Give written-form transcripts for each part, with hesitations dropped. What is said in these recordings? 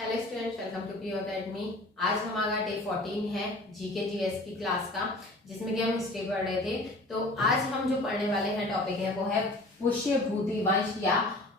Hello students, welcome to PO academy. आज हमारा day 14 है जीके जीएस की क्लास का, जिसमें कि हम हिस्ट्री पढ़ रहे थे। तो आज हम जो पढ़ने वाले हैं टॉपिक है वो है पुष्यभूति वंश या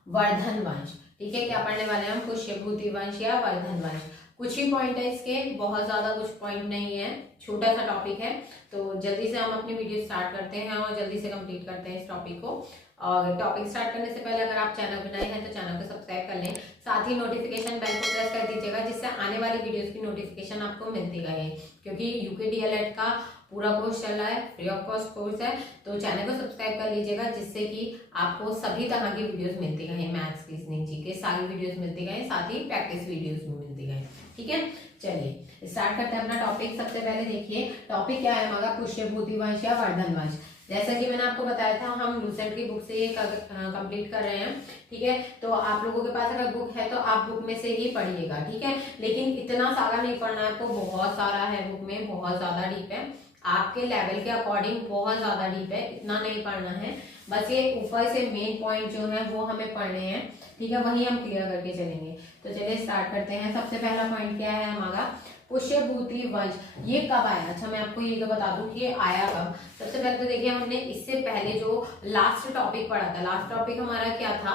वर्धन वंश। ठीक है, क्या पढ़ने वाले हैं हम? पुष्यभूति वंश या वर्धन वंश। कुछ ही पॉइंट है इसके, बहुत ज्यादा कुछ पॉइंट नहीं है, छोटा सा टॉपिक है। तो जल्दी से हम अपनी वीडियो स्टार्ट करते हैं और जल्दी से कंप्लीट करते हैं इस टॉपिक को। और टॉपिक स्टार्ट करने से पहले अगर आप चैनल पर नए हैं तो चैनल को सब्सक्राइब कर लें, साथ ही नोटिफिकेशन बेल को प्रेस कर दीजिएगा, जिससे आने वाली वीडियोस की नोटिफिकेशन आपको मिलती रहे। क्योंकि यूके डीएलएड का पूरा कोर्स चल रहा है, फ्री ऑफ कॉस्ट कोर्स है, तो चैनल को सब्सक्राइब कर लीजिएगा, जिससे कि आपको सभी तरह की वीडियोस मिलती रहे। मैथ्स, रीजनिंग, जीके सारी वीडियोस मिलती रहे, साथ ही प्रैक्टिस वीडियोस भी मिलती रहे। ठीक है, चलिए स्टार्ट करते हैं अपना टॉपिक। सबसे पहले देखिए टॉपिक क्या है हमारा, पुष्यभूति वंश या वर्धन वंश। जैसा कि मैंने आपको बताया था, हम लूसेंट की बुक से ये कंप्लीट कर रहे हैं। ठीक है, तो आप लोगों के पास अगर बुक है तो आप बुक में से ही पढ़िएगा। ठीक है, लेकिन इतना सारा नहीं पढ़ना है आपको, बहुत सारा है बुक में, बहुत ज्यादा डीप है, आपके लेवल के अकॉर्डिंग बहुत ज्यादा डीप है, इतना नहीं पढ़ना है। बस ये ऊपर से मेन पॉइंट जो है वो हमें पढ़ने हैं। ठीक है, वही हम क्लियर करके चलेंगे। तो चलिए स्टार्ट करते हैं। सबसे पहला पॉइंट क्या है हमारा, पुष्यभूति वंश। ये कब आया? अच्छा, मैं आपको ये तो बता दूं कि ये आया कब। सबसे पहले तो देखिए, हमने इससे पहले जो लास्ट टॉपिक पढ़ा था, लास्ट टॉपिक हमारा क्या था?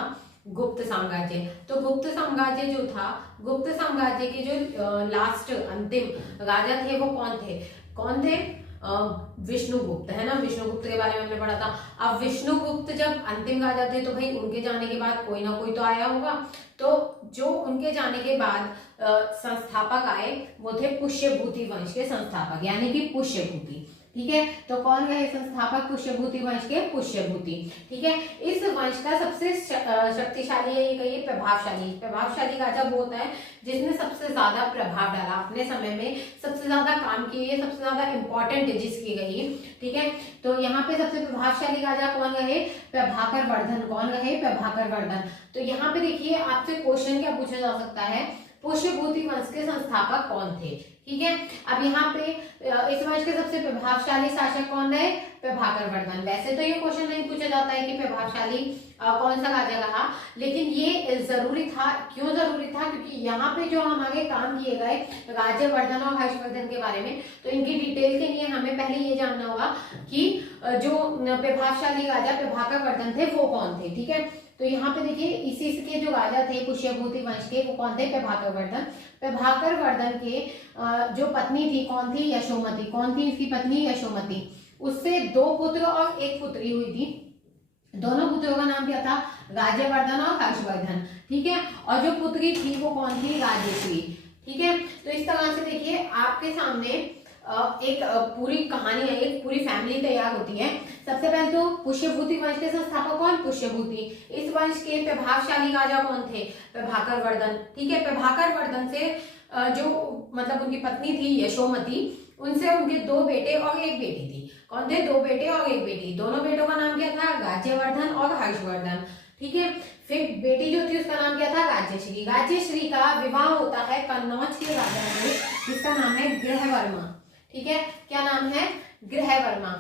गुप्त साम्राज्य। तो गुप्त साम्राज्य जो था, गुप्त साम्राज्य के जो लास्ट अंतिम राजा थे वो कौन थे? विष्णुगुप्त, है ना। विष्णुगुप्त के बारे में हमने पढ़ा था। अब विष्णुगुप्त जब अंतिम राजा थे तो भाई उनके जाने के बाद कोई ना कोई तो आया होगा। तो जो उनके जाने के बाद संस्थापक आए वो थे पुष्यभूति वंश के संस्थापक, यानी कि पुष्यभूति। ठीक है, तो कौन रहे संस्थापक पुष्यभूति वंश के? पुष्यभूति। ठीक है, इस वंश का सबसे शक्तिशाली है, ये कहिए प्रभावशाली राजा वो होता है जिसने सबसे ज्यादा प्रभाव डाला अपने समय में, सबसे ज्यादा काम किए, सबसे ज्यादा इंपॉर्टेंट जिसकी रही। ठीक है, तो यहाँ पे सबसे प्रभावशाली राजा कौन रहे? प्रभाकर वर्धन। कौन रहे? प्रभाकर वर्धन। तो यहाँ पे देखिए, आपसे क्वेश्चन क्या पूछा जा सकता है, पुष्यभूति वंश के संस्थापक कौन थे? ठीक है, अब यहाँ पे इस वंश के सबसे प्रभावशाली शासक कौन रहे? प्रभाकर वर्धन। वैसे तो ये क्वेश्चन नहीं पूछा जाता है कि प्रभावशाली कौन सा राजा रहा, लेकिन ये जरूरी था। क्यों जरूरी था? क्योंकि यहाँ पे जो हमारे काम किए गए राज्यवर्धन और हर्षवर्धन के बारे में, तो इनकी डिटेल के लिए हमें पहले ये जानना होगा कि जो प्रभावशाली राजा प्रभाकर वर्धन थे वो कौन थे। ठीक है, तो यहाँ पे देखिए, इसी के जो राजा थे पुष्यभूति वंश के, वो कौन थे? प्रभाकर वर्धन। प्रभाकर वर्धन के जो पत्नी थी कौन थी? यशोमती। कौन थी इसकी पत्नी? यशोमती। उससे 2 पुत्र और 1 पुत्री हुई थी। दोनों पुत्रों का नाम क्या था? राज्यवर्धन और हर्षवर्धन। ठीक है, और जो पुत्री थी वो कौन थी? राजेश्वरी। ठीक है, तो इस तरह से देखिए आपके सामने एक पूरी कहानी है, एक पूरी फैमिली तैयार होती है। सबसे पहले तो पुष्यभूति वंश के संस्थापक कौन? पुष्यभूति। इस वंश के प्रभावशाली राजा कौन थे? प्रभाकर वर्धन। ठीक है, प्रभाकर वर्धन से जो मतलब उनकी पत्नी थी यशोमती, उनसे उनके 2 बेटे और 1 बेटी थी। कौन थे? 2 बेटे और 1 बेटी। दोनों बेटों का नाम क्या था? राज्यवर्धन और हर्षवर्धन। ठीक है, फिर बेटी जो थी उसका नाम क्या था? राज्यश्री। राज्यश्री का विवाह होता है कन्नौज के राजा से, जिसका नाम है गृहवर्मा। ठीक है, क्या नाम है? गृहवर्मा।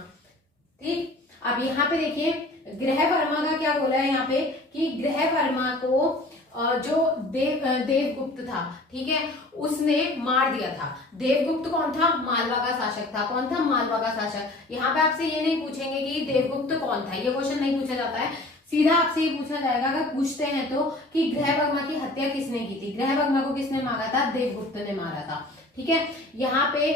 ठीक, अब यहाँ पे देखिए गृहवर्मा का क्या बोला है यहाँ पे कि गृहवर्मा को जो देवगुप्त था, ठीक है, उसने मार दिया था। देवगुप्त कौन था? मालवा का शासक था। कौन था? मालवा का शासक। यहाँ पे आपसे ये नहीं पूछेंगे कि देवगुप्त कौन था, ये क्वेश्चन नहीं पूछा जाता है। सीधा आपसे ये पूछा जाएगा, अगर पूछते हैं तो, कि गृहवर्मा की हत्या किसने की थी? गृहवर्मा को किसने मारा था? देवगुप्त ने मारा था। ठीक है, यहाँ पे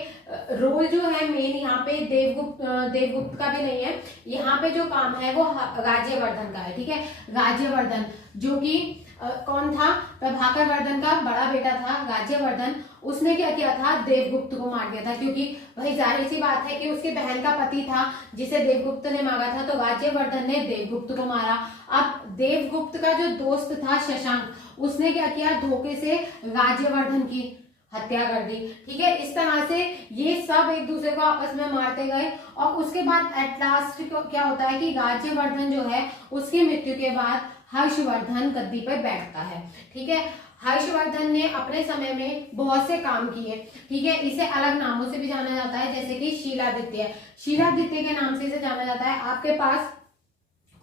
रोल जो है मेन, यहाँ पे देवगुप्त का भी नहीं है। यहाँ पे जो काम है वो राज्यवर्धन का है। ठीक है, राज्यवर्धन जो कि कौन था? प्रभाकर वर्धन का बड़ा बेटा था राज्यवर्धन। उसने क्या किया था? देवगुप्त को मार दिया था, क्योंकि भाई जाहिर सी बात है कि उसके बहन का पति था जिसे देवगुप्त ने मारा था, तो राज्यवर्धन ने देवगुप्त को मारा। अब देवगुप्त का जो दोस्त था शशांक, उसने क्या किया? धोखे से राज्यवर्धन की हत्या कर दी। ठीक है, इस तरह से ये सब एक दूसरे को आपस में मारते गए, और उसके बाद एट लास्ट क्या होता है कि राज्यवर्धन जो है उसकी मृत्यु के बाद हर्षवर्धन गद्दी पर बैठता है। ठीक है, हर्षवर्धन ने अपने समय में बहुत से काम किए। ठीक है, इसे अलग नामों से भी जाना जाता है, जैसे कि शीलादित्य। शीलादित्य के नाम से इसे जाना जाता है। आपके पास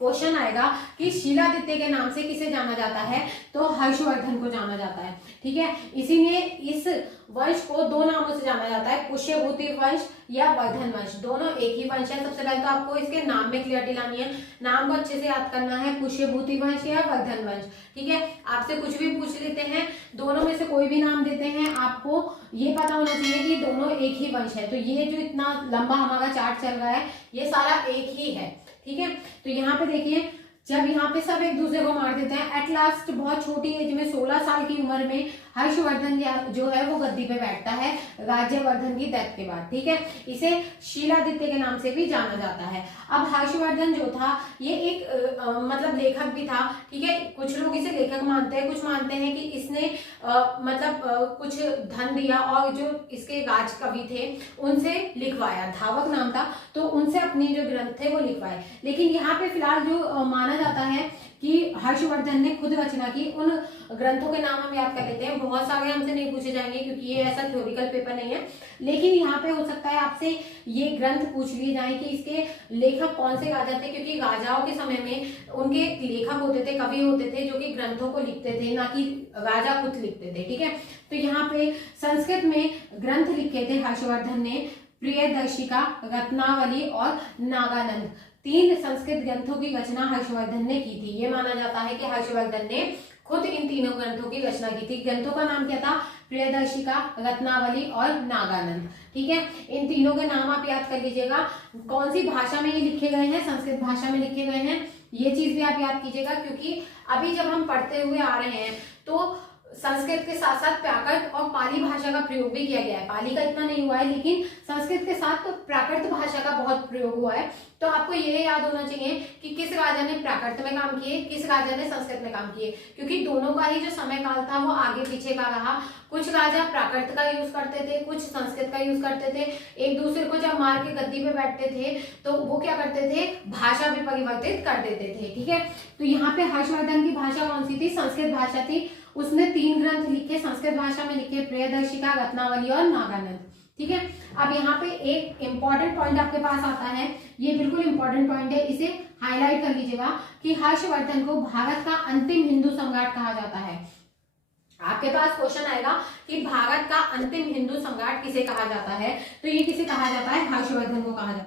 क्वेश्चन आएगा कि शीलादित्य के नाम से किसे जाना जाता है, तो हर्षवर्धन को जाना जाता है। ठीक है, इसीलिए इस वंश को दो नामों से जाना जाता है, पुष्यभूति वंश या वर्धन वंश, दोनों एक ही वंश है। सबसे पहले तो आपको इसके नाम में क्लियरिटी लानी है, नाम को अच्छे से याद करना है, पुष्यभूति वंश या वर्धन वंश। ठीक है, आपसे कुछ भी पूछ लेते हैं, दोनों में से कोई भी नाम देते हैं, आपको ये पता होना चाहिए कि दोनों एक ही वंश है। तो ये जो इतना लंबा हमारा चार्ट चल रहा है ये सारा एक ही है। ठीक है, तो यहाँ पे देखिए, जब यहाँ पे सब एक दूसरे को मार देते हैं, एट लास्ट बहुत छोटी एज में 16 साल की उम्र में हर्षवर्धन जो है वो गद्दी पे बैठता है राज्यवर्धन की डेथ के बाद। ठीक है, इसे शीलादित्य के नाम से भी जाना जाता है। अब हर्षवर्धन जो था ये एक मतलब लेखक भी था। ठीक है, कुछ लोग इसे लेखक मानते हैं, कुछ मानते हैं कि इसने कुछ धन दिया और जो इसके राज कवि थे उनसे लिखवाया, धावक नाम था, तो उनसे अपने जो ग्रंथ थे वो लिखवाए। लेकिन यहाँ पे फिलहाल जो माना जाता है कि हर्षवर्धन ने खुद रचना की, उन ग्रंथों के नाम हम याद कर लेते हैं। बहुत सारे हमसे नहीं पूछे जाएंगे क्योंकि ये ऐसा थ्योरिकल पेपर नहीं है, लेकिन यहाँ पे हो सकता है आपसे ये ग्रंथ पूछ लिए जाए कि इसके लेखक कौन से राजा थे, क्योंकि राजाओं के समय में उनके लेखक होते थे, कवि होते थे जो कि ग्रंथों को लिखते थे, ना कि राजा खुद लिखते थे। ठीक है, तो यहाँ पे संस्कृत में ग्रंथ लिखे थे हर्षवर्धन ने, प्रियदर्शिका, रत्नावली और नागानंद, 3 संस्कृत ग्रंथों की रचना हर्षवर्धन ने की थी। ये माना जाता है कि हर्षवर्धन ने खुद इन तीनों ग्रंथों की रचना की थी। ग्रंथों का नाम क्या था, प्रियदर्शिका, रत्नावली और नागानंद। ठीक है, इन तीनों के नाम आप याद कर लीजिएगा। कौन सी भाषा में ये लिखे गए हैं, संस्कृत भाषा में लिखे गए हैं, ये चीज भी आप याद कीजिएगा, क्योंकि अभी जब हम पढ़ते हुए आ रहे हैं तो संस्कृत के साथ साथ प्राकृत और पाली भाषा का प्रयोग भी किया गया है। पाली का इतना नहीं हुआ है, लेकिन संस्कृत के साथ तो प्राकृत भाषा का बहुत प्रयोग हुआ है। तो आपको ये याद होना चाहिए कि किस राजा ने प्राकृत में काम किए, किस राजा ने संस्कृत में काम किए, क्योंकि दोनों का ही जो समय काल था वो आगे पीछे का रहा। कुछ राजा प्राकृत का यूज करते थे, कुछ संस्कृत का यूज करते थे। एक दूसरे को जब मार के गद्दी पे बैठते थे तो वो क्या करते थे, भाषा भी परिवर्तित कर देते थे। ठीक है, तो यहाँ पे हर्षवर्धन की भाषा कौन सी थी, संस्कृत भाषा थी। उसने 3 ग्रंथ लिखे, संस्कृत भाषा में लिखे, प्रियदर्शिका, रत्नावली और नागानंद। ठीक है, अब यहाँ पे एक इंपॉर्टेंट पॉइंट आपके पास आता है, ये बिल्कुल इंपॉर्टेंट पॉइंट है, इसे हाईलाइट कर लीजिएगा कि हर्षवर्धन को भारत का अंतिम हिंदू सम्राट कहा जाता है। आपके पास क्वेश्चन आएगा कि भारत का अंतिम हिंदू सम्राट किसे कहा जाता है, तो ये किसे कहा जाता है, हर्षवर्धन को कहा जाता है।